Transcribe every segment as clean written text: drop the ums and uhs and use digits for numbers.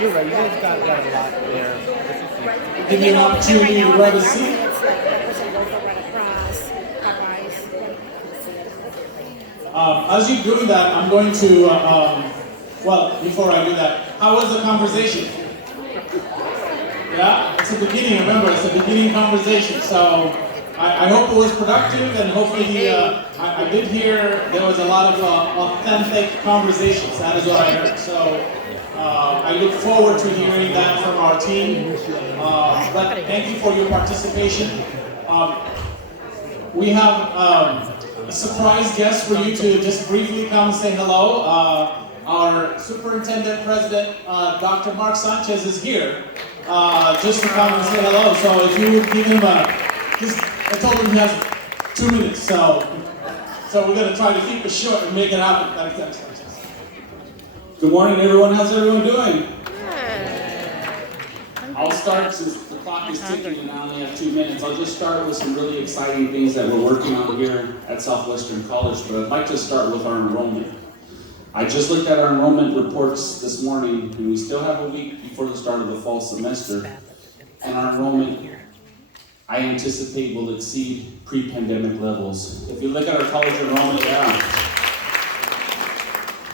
You're right. You guys got a lot there. Give you an opportunity to grab a seat. As you're doing that, I'm going to, well, before I do that, how was the conversation? Yeah, it's a beginning, remember, it's a beginning conversation, so I hope it was productive, and hopefully, I did hear there was a lot of authentic conversations. That is what I heard, so I look forward to hearing that from our team, but thank you for your participation. We have a surprise guest for you to just briefly come say hello. Our Superintendent President, Dr. Mark Sanchez, is here just to come and say hello. So if you would give him I told him he has 2 minutes, so we're going to try to keep it short and make it happen. Thanks, Sanchez. Good morning, everyone. How's everyone doing? I'll start since the clock is ticking and I only have 2 minutes. I'll just start with some really exciting things that we're working on here at Southwestern College, but I'd like to start with our enrollment. I just looked at our enrollment reports this morning, and we still have a week before the start of the fall semester, and our enrollment, I anticipate, will exceed pre-pandemic levels. If you look at our college enrollment,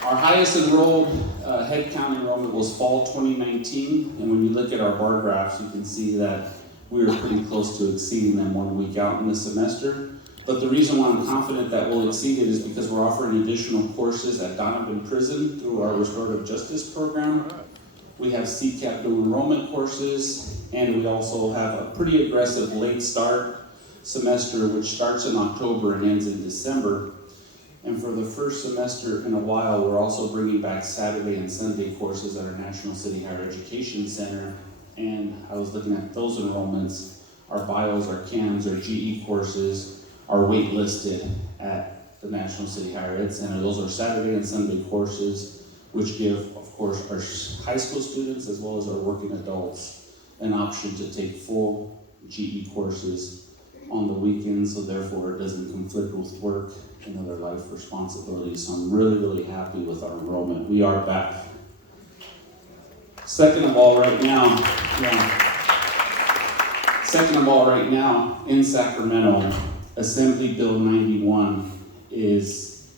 our highest enrolled headcount enrollment was fall 2019, and when you look at our bar graphs, you can see that we were pretty close to exceeding them 1 week out in the semester. But the reason why I'm confident that we'll exceed it is because we're offering additional courses at Donovan Prison through our Restorative Justice Program. We have CCAP new enrollment courses, and we also have a pretty aggressive late start semester, which starts in October and ends in December. And for the first semester in a while, we're also bringing back Saturday and Sunday courses at our National City Higher Education Center. And I was looking at those enrollments. Our bios, our CAMs, our GE courses are waitlisted at the National City Higher Ed Center. Those are Saturday and Sunday courses, which give, of course, our high school students as well as our working adults an option to take full GE courses on the weekends, so therefore it doesn't conflict with work and other life responsibilities. So I'm really, really happy with our enrollment. We are back. Second of all, right now, in Sacramento, Assembly Bill 91 is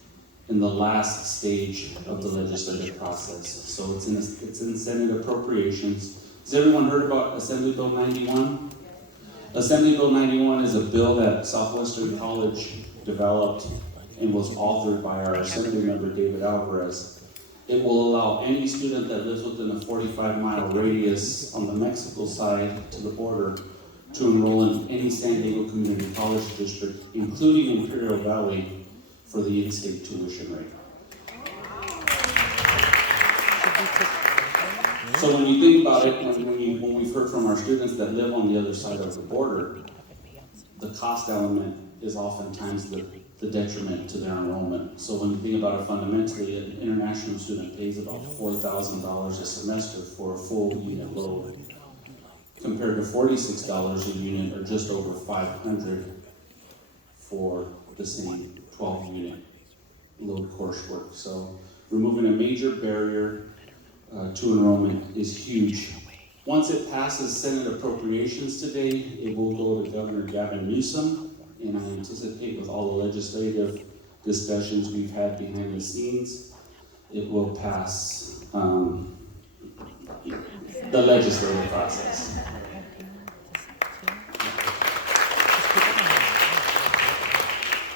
in the last stage of the legislative process. So it's in Senate appropriations. Has everyone heard about Assembly Bill 91? Assembly Bill 91 is a bill that Southwestern College developed and was authored by our Assembly member, David Alvarez. It will allow any student that lives within a 45-mile radius on the Mexico side to the border to enroll in any San Diego Community College district, including Imperial Valley, for the in-state tuition rate. So when you think about it, when we've heard from our students that live on the other side of the border, the cost element is oftentimes the detriment to their enrollment. So when you think about it fundamentally, an international student pays about $4,000 a semester for a full unit load, compared to $46 a unit, or just over $500 for the same 12-unit load coursework. So removing a major barrier to enrollment is huge. Once it passes Senate appropriations today, it will go to Governor Gavin Newsom, and I anticipate with all the legislative discussions we've had behind the scenes, it will pass the legislative process.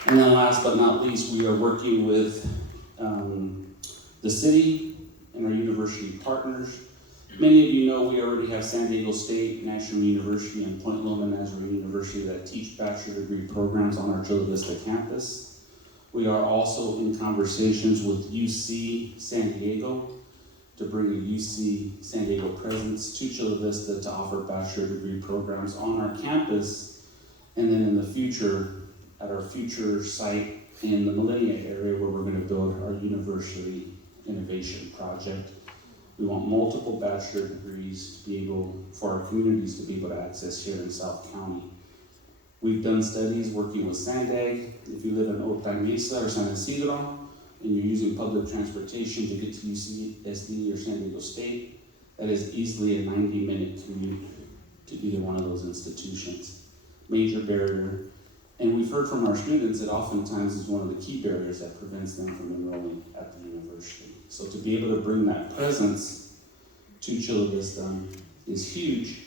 And then last but not least, we are working with the city and our university partners. Many of you know we already have San Diego State National University and Point Loma Nazarene University that teach bachelor degree programs on our Chula Vista campus. We are also in conversations with UC San Diego to bring a UC San Diego presence to Chula Vista to offer bachelor degree programs on our campus. And then in the future, at our future site in the Millennia area where we're going to build our university innovation project, we want multiple bachelor degrees to be able, for our communities to be able to access here in South County. We've done studies working with Sandag. If you live in Otay Mesa or San Isidro, and you're using public transportation to get to UCSD or San Diego State, that is easily a 90-minute commute to either one of those institutions. Major barrier. And we've heard from our students that oftentimes is one of the key barriers that prevents them from enrolling at the university. So to be able to bring that presence to Chula Vista is huge.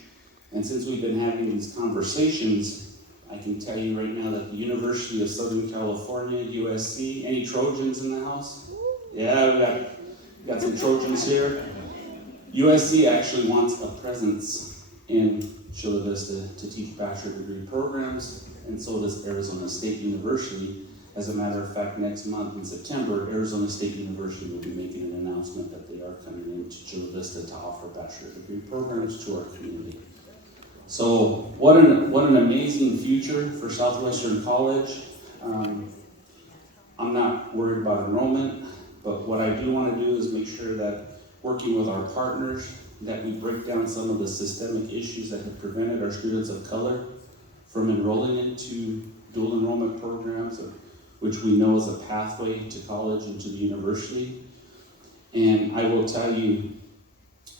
And since we've been having these conversations, I can tell you right now that the University of Southern California, USC, any Trojans in the house? Yeah, we got some Trojans here. USC actually wants a presence in Chula Vista to teach bachelor degree programs, and so does Arizona State University. As a matter of fact, next month in September, Arizona State University will be making an announcement that they are coming into Chula Vista to offer bachelor degree programs to our community. So what an amazing future for Southwestern College. I'm not worried about enrollment, but what I do want to do is make sure that working with our partners, that we break down some of the systemic issues that have prevented our students of color from enrolling into dual enrollment programs, which we know is a pathway to college and to the university. And I will tell you,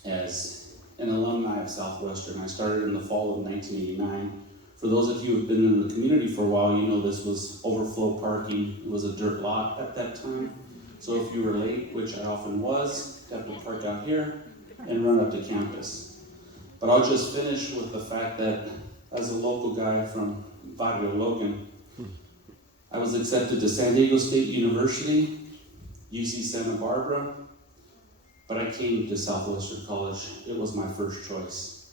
as an alumni of Southwestern, I started in the fall of 1989. For those of you who have been in the community for a while, you know this was overflow parking. It was a dirt lot at that time. So if you were late, which I often was, you have to park out here and run up to campus. But I'll just finish with the fact that as a local guy from Barrio Logan, I was accepted to San Diego State University, UC Santa Barbara, but I came to Southwestern College. It was my first choice.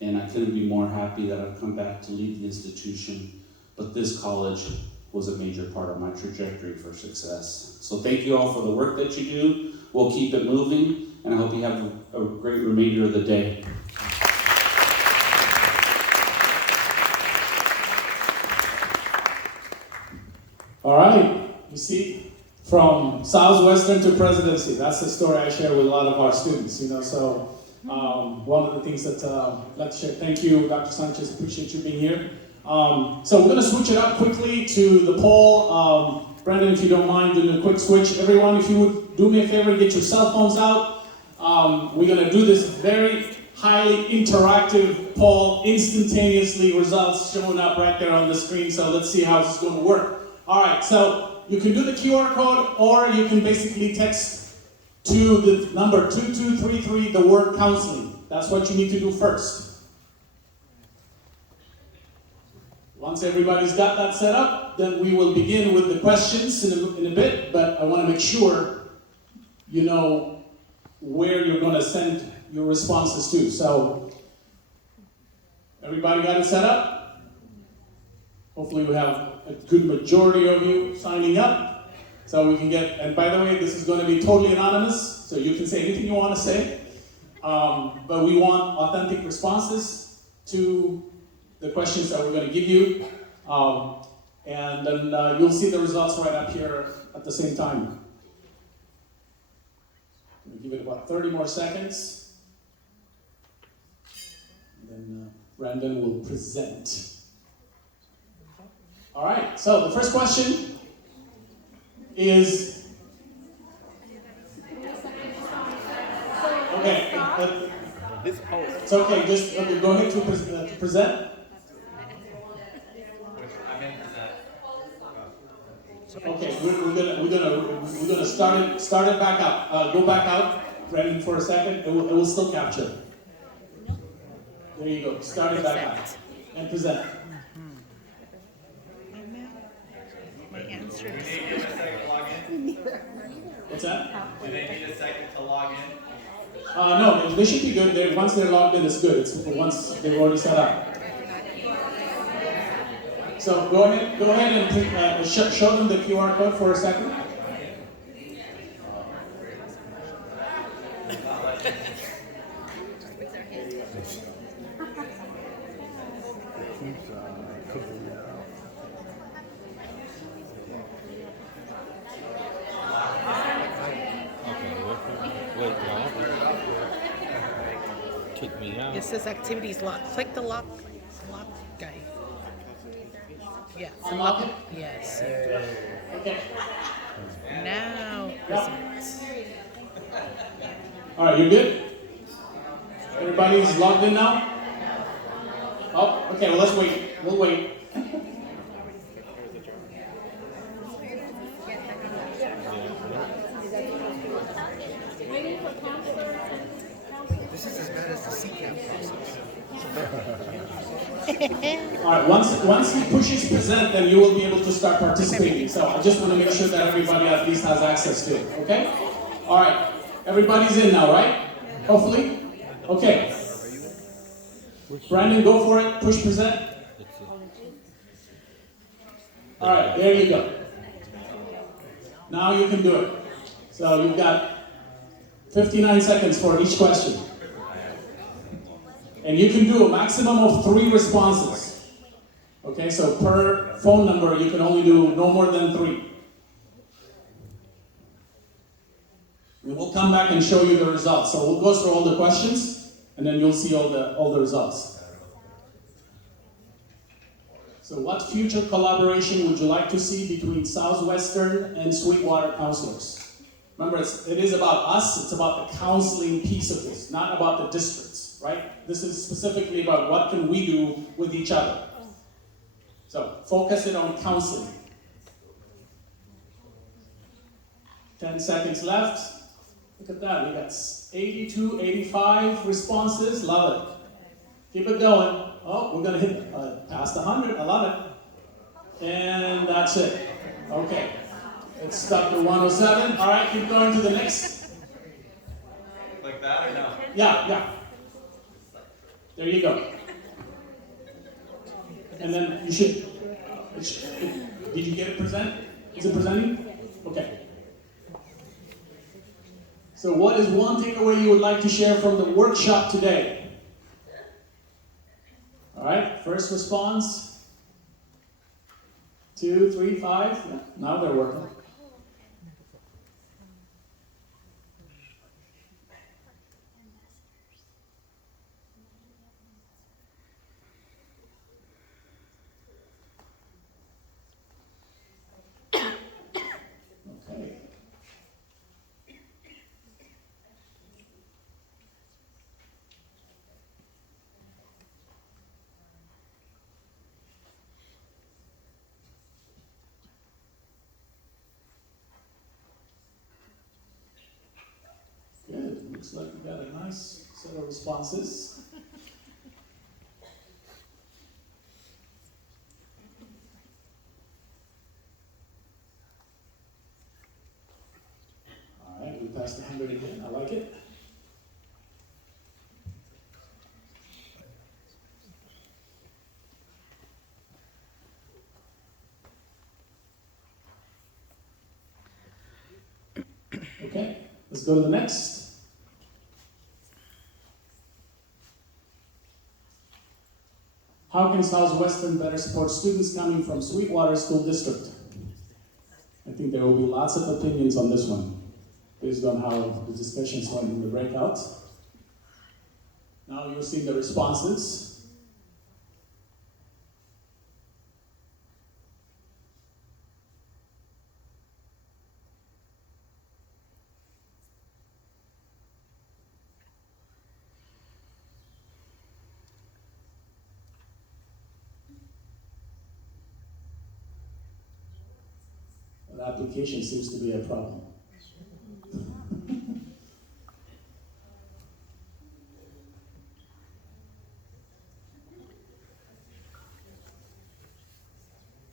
And I couldn't be more happy that I've come back to lead the institution, but this college was a major part of my trajectory for success. So thank you all for the work that you do. We'll keep it moving, and I hope you have a great remainder of the day. All right, you see, from Southwestern to presidency, that's the story I share with a lot of our students, you know, so one of the things that I'd like to share. Thank you, Dr. Sanchez, appreciate you being here. So we're gonna switch it up quickly to the poll. Brandon, if you don't mind doing a quick switch. Everyone, if you would do me a favor, get your cell phones out. We're gonna do this very highly interactive poll, instantaneously results showing up right there on the screen, so let's see how this is gonna work. All right, so you can do the QR code, or you can basically text to the number 2233, the word counseling. That's what you need to do first. Once everybody's got that set up, then we will begin with the questions in a bit, but I want to make sure you know where you're going to send your responses to. So, everybody got it set up? Hopefully we have a good majority of you signing up, so we can get, and by the way, this is going to be totally anonymous, so you can say anything you want to say, but we want authentic responses to the questions that we're going to give you, and then you'll see the results right up here at the same time. We'll give it about 30 more seconds, and then Brandon will present. All right, so the first question is, okay, it's okay, just go ahead to present. Okay, we're gonna start it back up. Go back out, Brandon, for a second. It will still capture. There you go. Start it back out and present. My answer Do is they need a second to log in? What's that? Do they need a second to log in? No, they should be good. Once they're logged in, it's good. It's once they've already set up. So go ahead and show them the QR code for a second. Took me out. It says activities lock. Click the lock guy. Yeah. Unlock it? Yes. Okay. Now present. All right, you good? Everybody's logged in now? Oh, okay, well, let's wait. We'll wait. This is as bad as the CCAP process. All right, once he pushes present, then you will be able to start participating. So I just want to make sure that everybody at least has access to it, okay? All right, everybody's in now, right? Hopefully? Okay. Brandon, go for it. Push present. All right, there you go. Now you can do it. So you've got 59 seconds for each question. And you can do a maximum of 3 responses. Okay, so per phone number, you can only do no more than 3. We will come back and show you the results. So we'll go through all the questions, and then you'll see all the results. So what future collaboration would you like to see between Southwestern and Sweetwater counselors? Remember, it is about us, it's about the counseling piece of this, not about the districts, right? This is specifically about what can we do with each other. So focus it on counseling. 10 seconds left. Look at that, we got 82, 85 responses, love it. Keep it going. Oh, we're gonna hit past 100, I love it. And that's it. Okay, it's stuck to 107. All right, keep going to the next. Like that or no? Yeah. There you go. And then you should, did you get it present? Is it presenting? Okay. So what is one takeaway you would like to share from the workshop today? All right, first response. 2, 3, 5. Yeah, now they're working. Okay. Good. Looks like we got a nice set of responses. All right, we passed 100 again. I like it. Okay, let's go to the next. How can Southwestern better support students coming from Sweetwater School District? I think there will be lots of opinions on this one, based on how the discussions went in the breakout. Now you'll see the responses. The application seems to be a problem.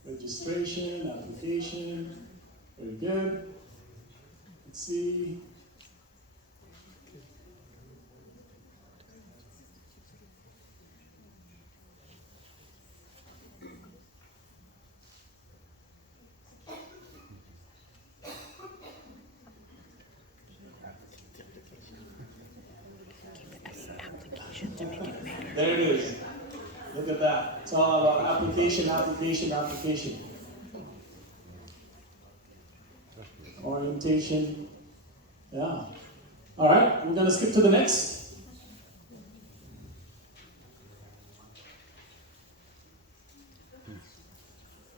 Registration, application, very good. Let's see. There it is. Look at that. It's all about application, application, application. Orientation. Yeah. All right, we're going to skip to the next.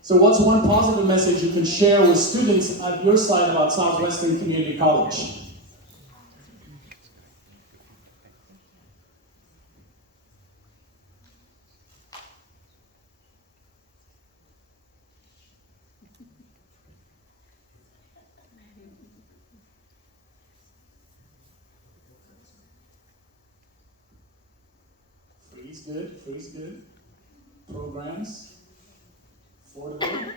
So what's one positive message you can share with students at your side about Southwestern Community College? Free's good. Free's good. Programs. Affordable.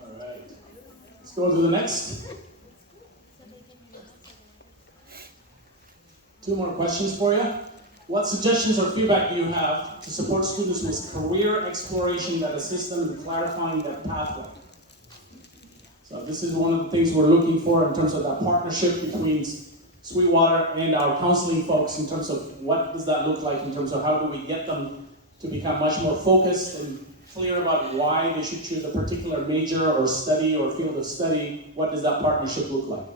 All right. Let's go to the next. 2 more questions for you. What suggestions or feedback do you have to support students with career exploration that assist them in clarifying their pathway? So this is one of the things we're looking for in terms of that partnership between Sweetwater and our counseling folks in terms of what does that look like in terms of how do we get them to become much more focused and clear about why they should choose a particular major or study or field of study. What does that partnership look like?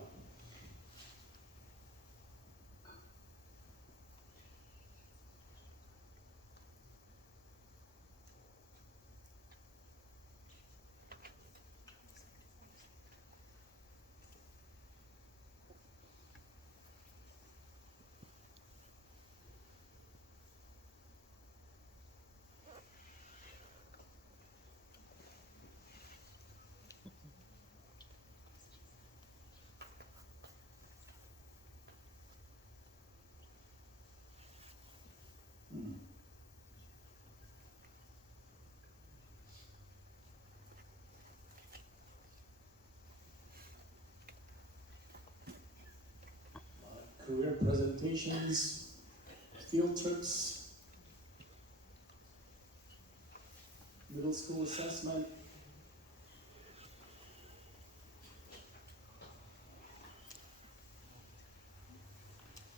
Career presentations, field trips, middle school assessment.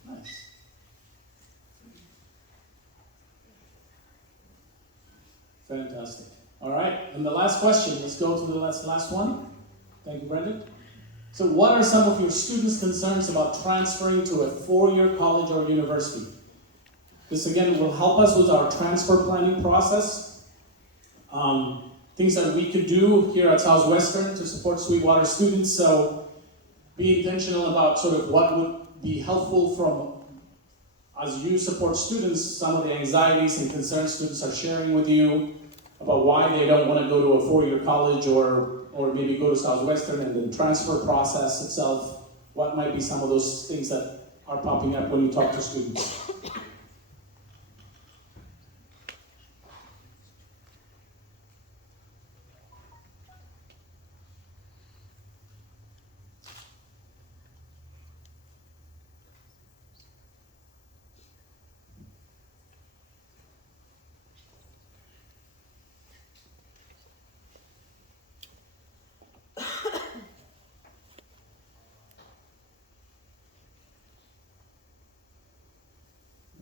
Nice. Fantastic. All right, and the last question. Let's go to the last one. Thank you, Brendan. So what are some of your students' concerns about transferring to a 4-year college or university? This again will help us with our transfer planning process. Things that we could do here at Southwestern to support Sweetwater students. So be intentional about sort of what would be helpful from, as you support students, some of the anxieties and concerns students are sharing with you about why they don't want to go to a 4-year college or maybe go to Southwestern, and the transfer process itself. What might be some of those things that are popping up when you talk to students?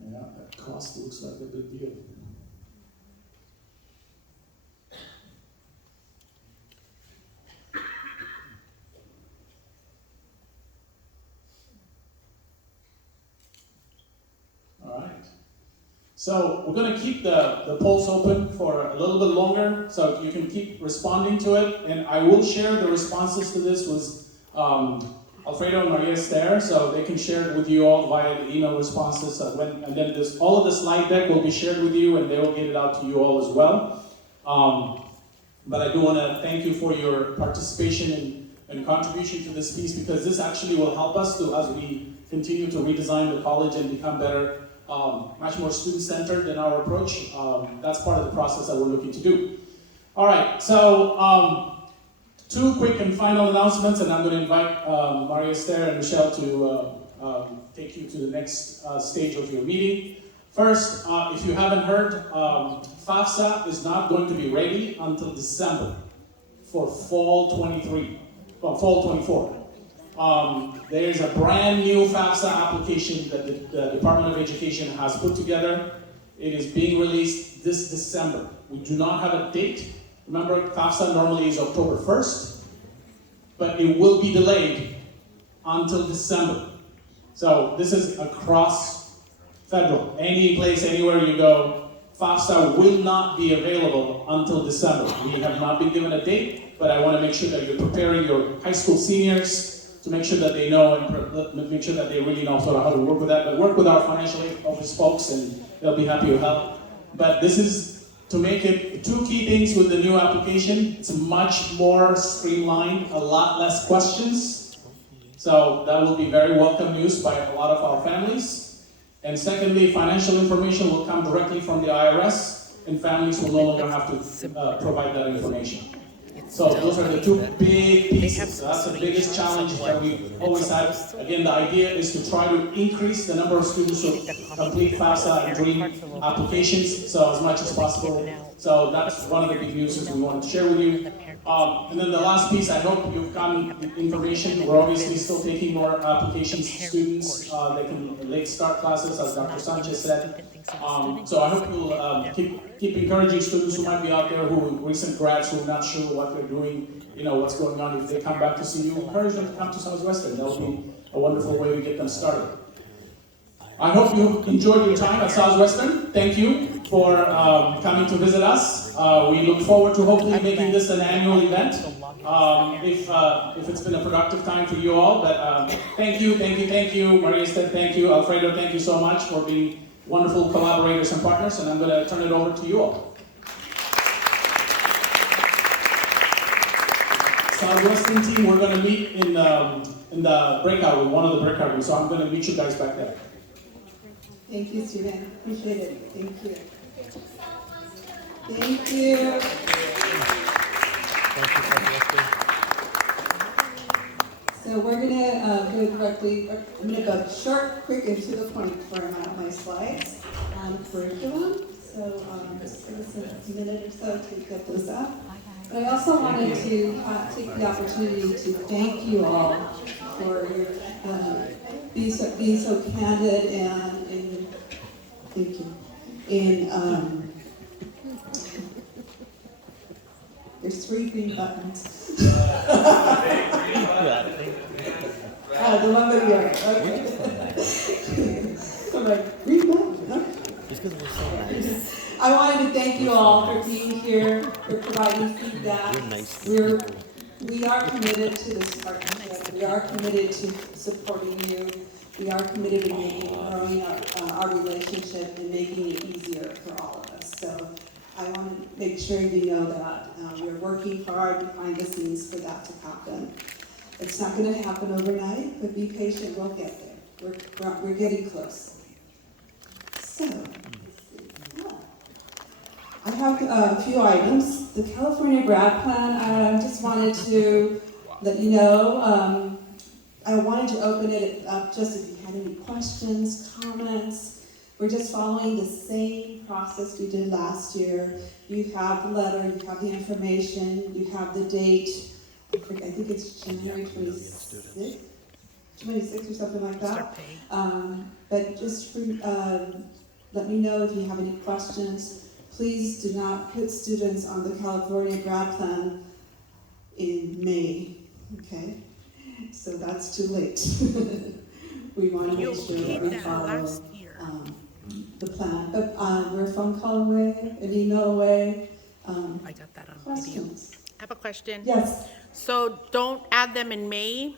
Yeah, that cost looks like a big deal. All right. So we're going to keep the polls open for a little bit longer, so you can keep responding to it. And I will share the responses to this with Alfredo and Maria Esther, so they can share it with you all via the email responses. And then all of the slide deck will be shared with you, and they will get it out to you all as well. But I do want to thank you for your participation and contribution to this piece, because this actually will help us to, as we continue to redesign the college and become better, much more student-centered in our approach. That's part of the process that we're looking to do. All right, so 2 quick and final announcements, and I'm going to invite Maria Esther and Michelle to take you to the next stage of your meeting. First, if you haven't heard, FAFSA is not going to be ready until December for fall 23, well, fall 24. There's a brand new FAFSA application that the Department of Education has put together. It is being released this December. We do not have a date. Remember, FAFSA normally is October 1st, but it will be delayed until December. So this is across federal. Any place, anywhere you go, FAFSA will not be available until December. We have not been given a date, but I want to make sure that you're preparing your high school seniors to make sure that they know and make sure that they really know sort of how to work with that. But work with our financial aid office folks and they'll be happy to help. But this is to make it two key things with the new application. It's much more streamlined, a lot less questions. So that will be very welcome news by a lot of our families. And secondly, financial information will come directly from the IRS, and families will no longer have to provide that information. So those are the two big pieces. That's the biggest challenge that we've always had. Again, the idea is to try to increase the number of students who complete FAFSA and DREAM applications, so as much as possible. So that's one of the big news we wanted to share with you. And then the last piece, I hope you've gotten the information. We're obviously still taking more applications, students. They can late start classes, as Dr. Sanchez said. So I hope you'll keep encouraging students who might be out there, who recent grads who are not sure what they're doing, what's going on. If they come back to see you, encourage them to come to Southwestern. That would be a wonderful way to get them started. I hope you enjoyed your time at Southwestern. Thank you for coming to visit us. We look forward to hopefully making this an annual event. If it's been a productive time for you all, but thank you, Maria Esther, thank you, Alfredo, thank you so much for being wonderful collaborators and partners, and I'm going to turn it over to you all. Southwestern team, we're going to meet in the breakout room, one of the breakout rooms, so I'm going to meet you guys back there. Thank you, Steven. Appreciate it. Thank you. Thank you. So we're going to go directly, I'm going to go short, quick, and to the point for my slides on curriculum. So just give us a minute or so to get those up. But I also wanted to take the opportunity to thank you all for your being so candid and thank you. There's 3 green buttons. The one that you are. Okay. I'm like, green button. Okay. Just because we're so nice. I wanted to thank you all for being here, for providing feedback. You're nice. We are committed to this partnership. We are committed to supporting you. We are committed to growing our relationship and making it easier for all of us. So I want to make sure you know that we're working hard behind the scenes for that to happen. It's not going to happen overnight, but be patient. We'll get there. We're getting close. So I have a few items. The California grad plan, I just wanted to let you know. I wanted to open it up just if you had any questions, comments. We're just following the same process we did last year. You have the letter, you have the information, you have the date. I think it's January 26th or something like that. But just let me know if you have any questions. Please do not put students on the California grad plan in May, okay? So that's too late. We want to make sure that we follow the plan. But we're a phone call away, an email away. I got that on video. Questions? I have a question. Yes. So don't add them in May.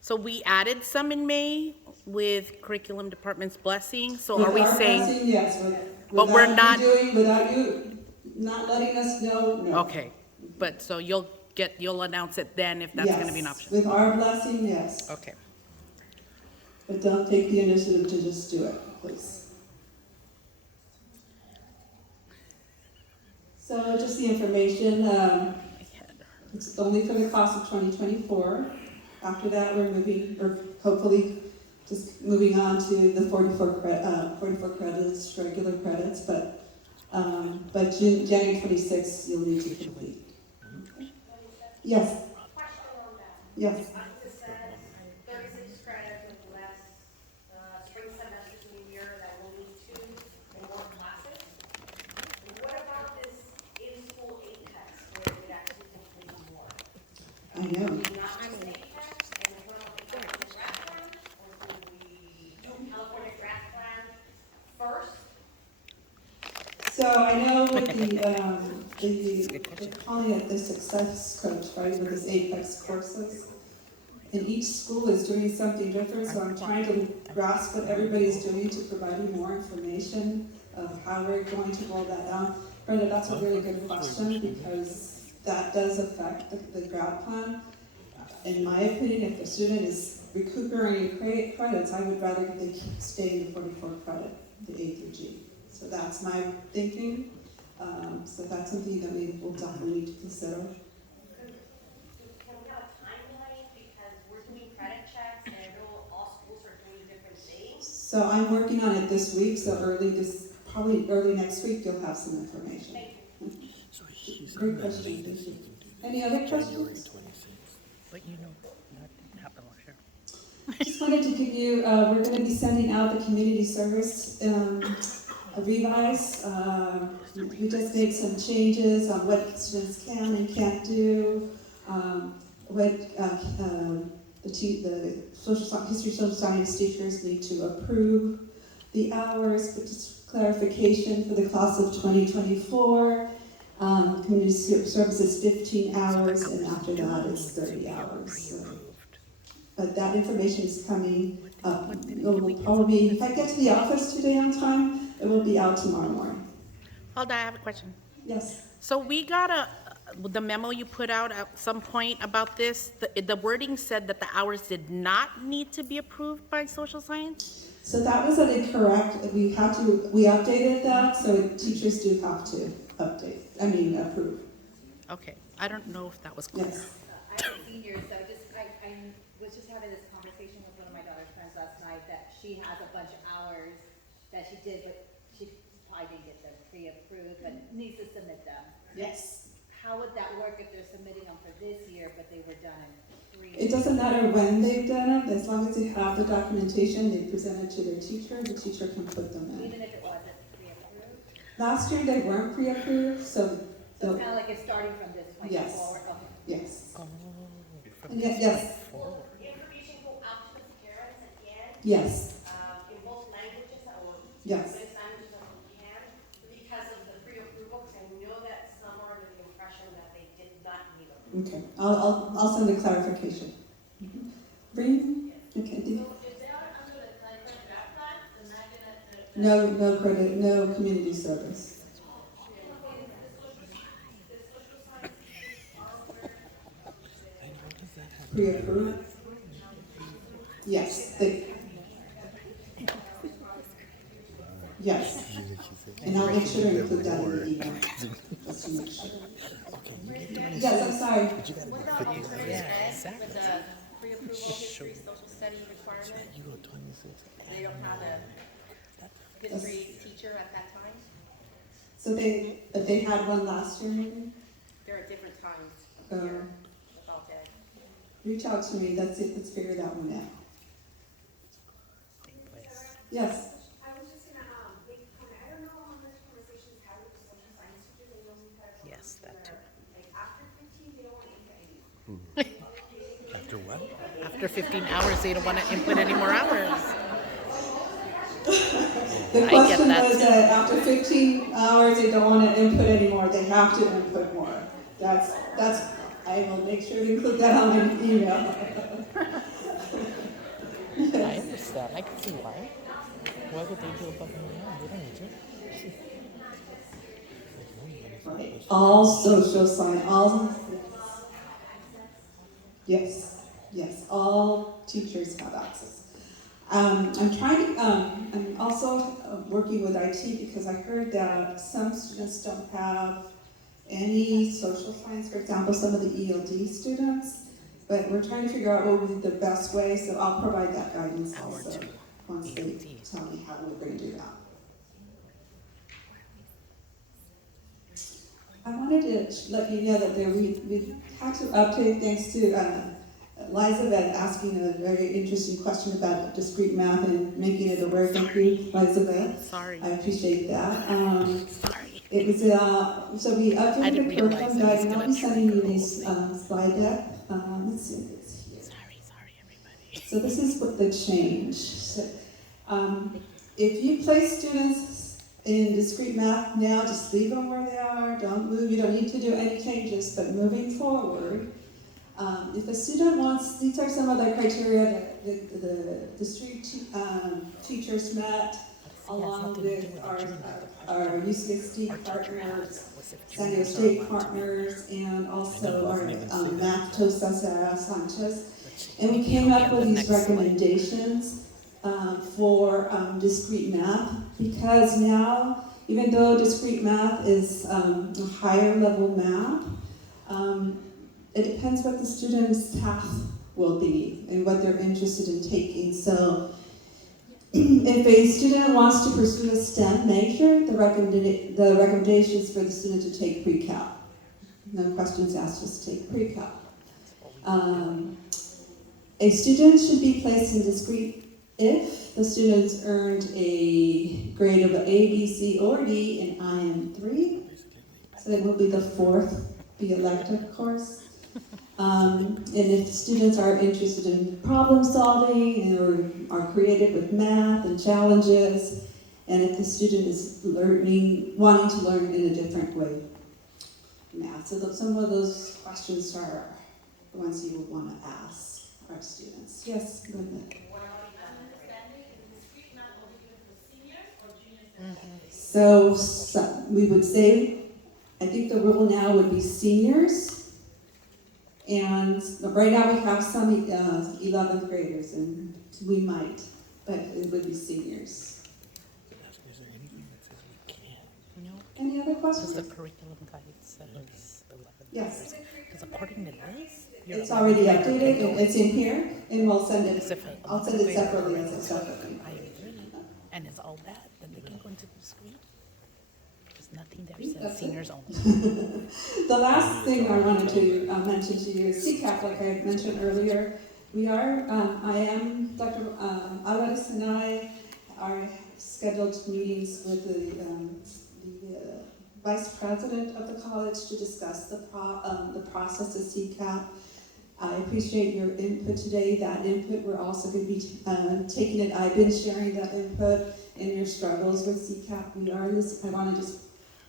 So we added some in May with curriculum department's blessing. So are we saying? Blessing, yes, But we're not without you not letting us know. No. Okay, but so you'll announce it then if that's Yes. going to be an option. With our blessing, yes. Okay. But don't take the initiative to just do it, please. So just the information, it's only for the class of 2024. After that, we're hopefully just moving on to the 44 credits, regular credits, but January 26th, you'll need to complete. Okay. Yes. Yes. It says 36 credits with less spring semester senior year that will need 2 or more classes. What about this in-school 8 test where we actually complete more? I know. Not just 8 tests, and what else? So I know with they're calling it the success coach, right, with this Apex courses. And each school is doing something different, so I'm trying to grasp what everybody's doing to provide you more information of how we're going to roll that out. Brenda, that's a really good question, because that does affect the grad plan. In my opinion, if the student is recuperating credits, I would rather they keep staying in 44 credit, the A through G. So that's my thinking. So that's something that we will definitely need to consider. Can we have a timeline, because we're doing credit checks, and I know all schools are doing different things? So I'm working on it this week, so probably early next week, you'll have some information. Great question, thank you. Any other questions? But you know, that happened last year. Just wanted to give you, we're gonna be sending out the community service, a revise. We just made some changes on what students can and can't do, what, the history social science teachers need to approve the hours, but just clarification for the class of 2024. Community services 15 hours, and after that it's 30 hours. So. But that information is coming up. It will probably, if I get to the office today on time, it will be out tomorrow morning. Hold on, I have a question. Yes. So we got the memo you put out at some point about this, the wording said that the hours did not need to be approved by social science? So that was an incorrect, we updated that, so teachers do have to approve. Okay, I don't know if that was clear. Yes. I have a senior, so I was just having this conversation with one of my daughter's friends last night, that she has a bunch of hours that she did, but she probably didn't get them pre-approved, but needs to submit them. Yes. How would that work if they're submitting them for this year, but they were done in It doesn't matter when they've done it, as long as they have the documentation, they present it to their teacher, the teacher can put them in. even if it wasn't pre-approved? Last year they weren't pre-approved, so So they'll, it's kind of like it's starting from this point Yes. forward? Okay. yes. Oh, And yes, Will information go out to the parents again, yes, in both languages, or yes. mixed languages that we can, because of the pre-approval, because I know that some are under the impression that they did not need them. Okay, I'll send a clarification. Bree? Okay. No credit, no community service. Pre-approved? Yes, yes. And I'll make sure to include that in the email, just to make sure. Yes, I'm sorry. What about history Yeah, ed exactly. with the pre-approval history social study requirement? You go 26. They don't have a history teacher at that time? So they had one last year maybe? There are different times Oh. here about that. Reach out to me, let's figure that one out. Yes, I was just gonna, I don't know how much conversations had with the social science teachers, I know we've had Yes, that too. like after 15, they don't want to input any. After what? After 15 hours, they don't want to input any more hours. the I get question that was too. that after 15 hours, they don't want to input anymore, they have to input more. That's, I will make sure to include that on my email. I understand. I can see why. Why would they do above and beyond? They don't need to. Right. All social science, yes, all teachers have access. I'm also working with IT because I heard that some students don't have any social science, for example, some of the ELD students, but we're trying to figure out what would be the best way, so I'll provide that guidance also once they tell me how we're going to do that. I wanted to let you know that we had to update thanks to Elizabeth asking a very interesting question about discrete math and making it aware. Thank you, Elizabeth. Sorry. I appreciate that. Sorry. It was, so we I updated didn't the realize curriculum it was guide, and I'll gonna be sending you trigger these slide deck. Let's see if it's here. Sorry, everybody. So this is what the change. So, if you place students In discrete math now, just leave them where they are, don't move, you don't need to do any changes, but moving forward, if a student wants, these are some of the criteria that the discrete teachers met, along with our UCSD partners, San Diego State partners, and also our math TOSA Sarah Sanchez. And we came up with these recommendations for discrete math, because now, even though discrete math is a higher level math, it depends what the student's path will be and what they're interested in taking. So if a student wants to pursue a STEM major, the recommendation is for the student to take pre-cal. No questions asked, just take pre-cal. A student should be placed in discrete if the student's earned a grade of A, B, C, or D in IM3. So it will be the fourth B elective course. And if students are interested in problem solving or are creative with math and challenges, and if the student is wanting to learn in a different way, math. So some of those questions are the ones you would want to ask our students. Yes, Linda. So we would say, I think the rule now would be seniors. And right now we have some 11th graders, and we might, but it would be seniors. Any other questions? Because the curriculum guide says 11. Yes. Because according to this, It's already updated, and it's in here, and we'll send it, I'll send it separately as a separate thing. I agree. And it's all that, then they can go into the screen. There's nothing there says seniors only. The last thing I wanted to mention to you is CCAP, like I mentioned earlier. We are, I am, Dr. Alvarez and I are scheduled meetings with the vice president of the college to discuss the process of CCAP. I appreciate your input today. That input, we're also going to be taking it. I've been sharing that input in your struggles with CCAP. I want to just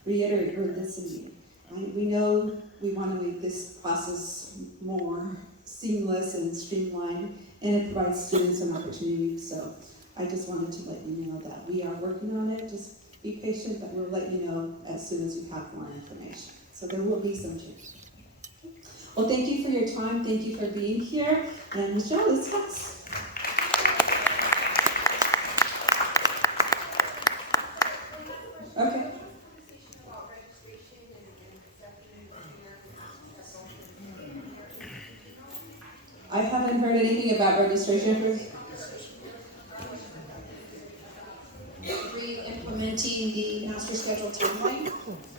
reiterate, we're listening. We know we want to make this process more seamless and streamlined, and it provides students an opportunity. So I just wanted to let you know that we are working on it. Just be patient, but we'll let you know as soon as we have more information. So there will be some change. Well, thank you for your time. Thank you for being here. And Michelle, it's us. Okay. I haven't heard anything about registration for re-implementing the master schedule timeline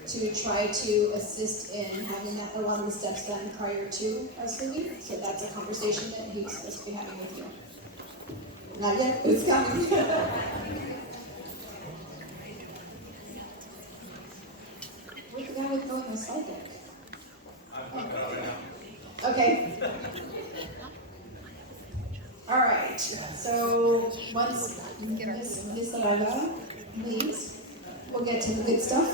to try to assist in having a lot of the steps done prior to us leaving. So that's a conversation that he's supposed to be having with you. Not yet, it's coming. Where's the guy with going psychic? Okay. All right, so once Ms. Araga leaves, we'll get to the good stuff.